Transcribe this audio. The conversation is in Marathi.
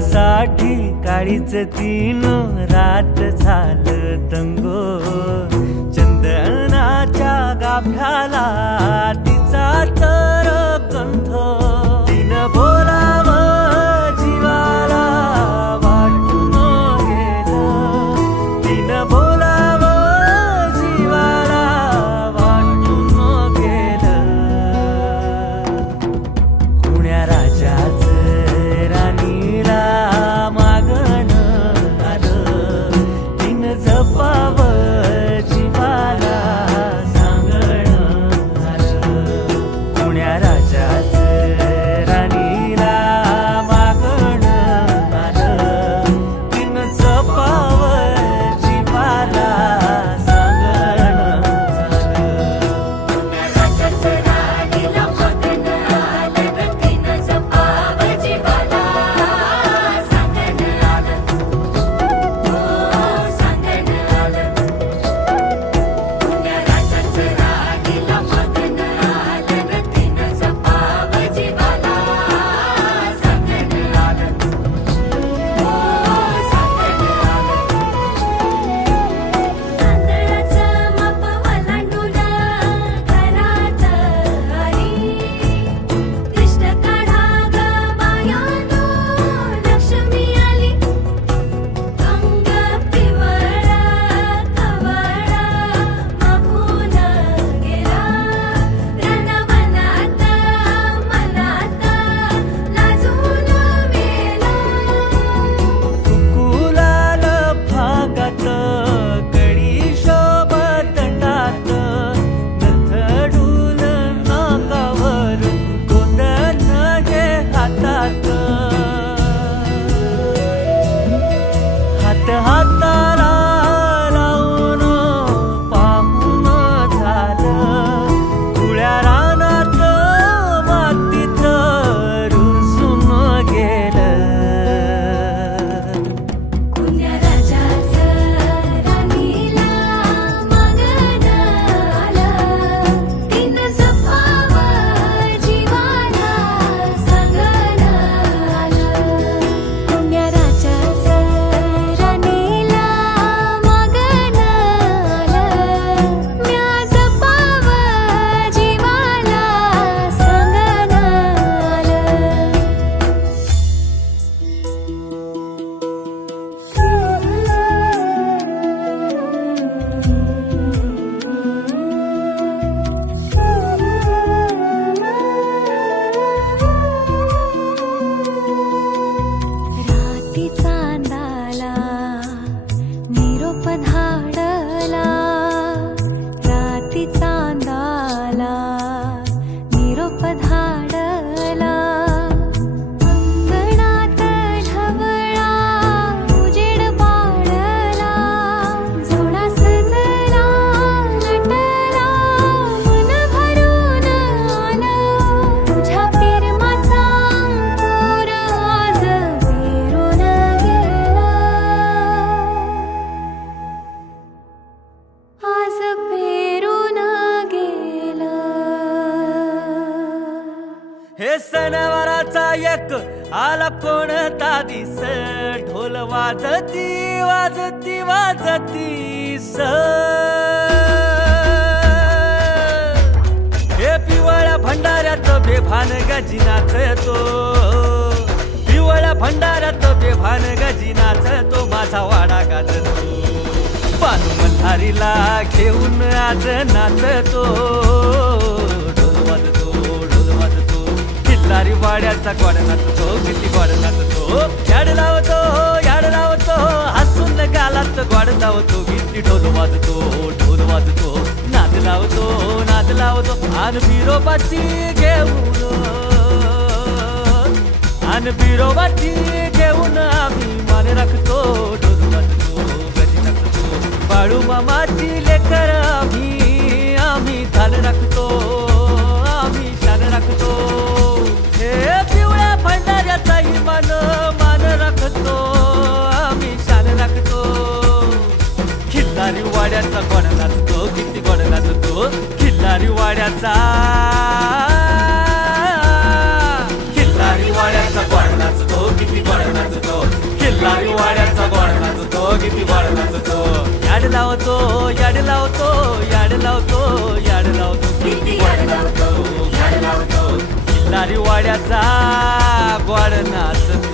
तुझ्यासाठी काळीच तीन रात झालं दंगो चंदनाच्या गाभ्याला तिचा तर गंध तीन बोलावं जीवाला वाटून गेलं तीन बोलावं जीवाला वाटून गेलं कुण्या राजाचं राणीला मागण आलं तीन जपावं जीवाला सांगण आलं कुण्या राजाचं राणीला मागण आलं तीन जपावं जीवाला सांगण हाताला लावून पाहून झालं खुळ्या रानात मातीत रुसून गेलं कुण्या राजाचं राणीला मागण आलं तीन जपावं जीवाला सांगण आलं कुण्या राजाचं राणीला मागण आलं म्या जपावं जीवाला सांगण राती चांदाला निरोप धाडला राती चांदाला निरोप धाडला अंगणात ढवळा उजेड पाडला जोडा सजला नटला मन भरून आलं तुझ्या प्रेमाचा अंकुर आज पेरून गेला आज पेरून गेला हे सणवाराचा एक आला कोणता दिस ढोल वाजती वाजती वाजती हे पिवळ्या भंडाऱ्यात बेभान गजी नाचतो पिवळ्या भंडाऱ्यात बेभान गजी नाचतो माझा वाडा गाजतो बानू मल्हारीला घेऊन आज नाचतो ढोल वाजतो किल्लारी वाड्याचा गोड नाचतो किती गोड नाचतो याड लावतो हसून गालात गोड लावतो किती ढोल वाजतो नाद लावतो आन बिरोबाची घेऊन आम्ही मान राखतो ढोल वाजतो गजी नाचतो बाळू मामाची लेकर आम्ही थाल राखतो आम्ही शान राखतो हे पिवळ्या भंडाऱ्याचाही मान राखतो आम्ही शान राखतो खिल्लारी वाड्याचा गोड नाचतो किती गोड नाचतो खिल्लारी वाड्याचा खिल्लारी वाड्याचा गोड नाचतो किती गोड नाचतो लावतो याड लावतो याड लावतो याड लावतो किती याड लावतो याड लावतो किल्लारी वाड्याचा ग्वाड नाचतो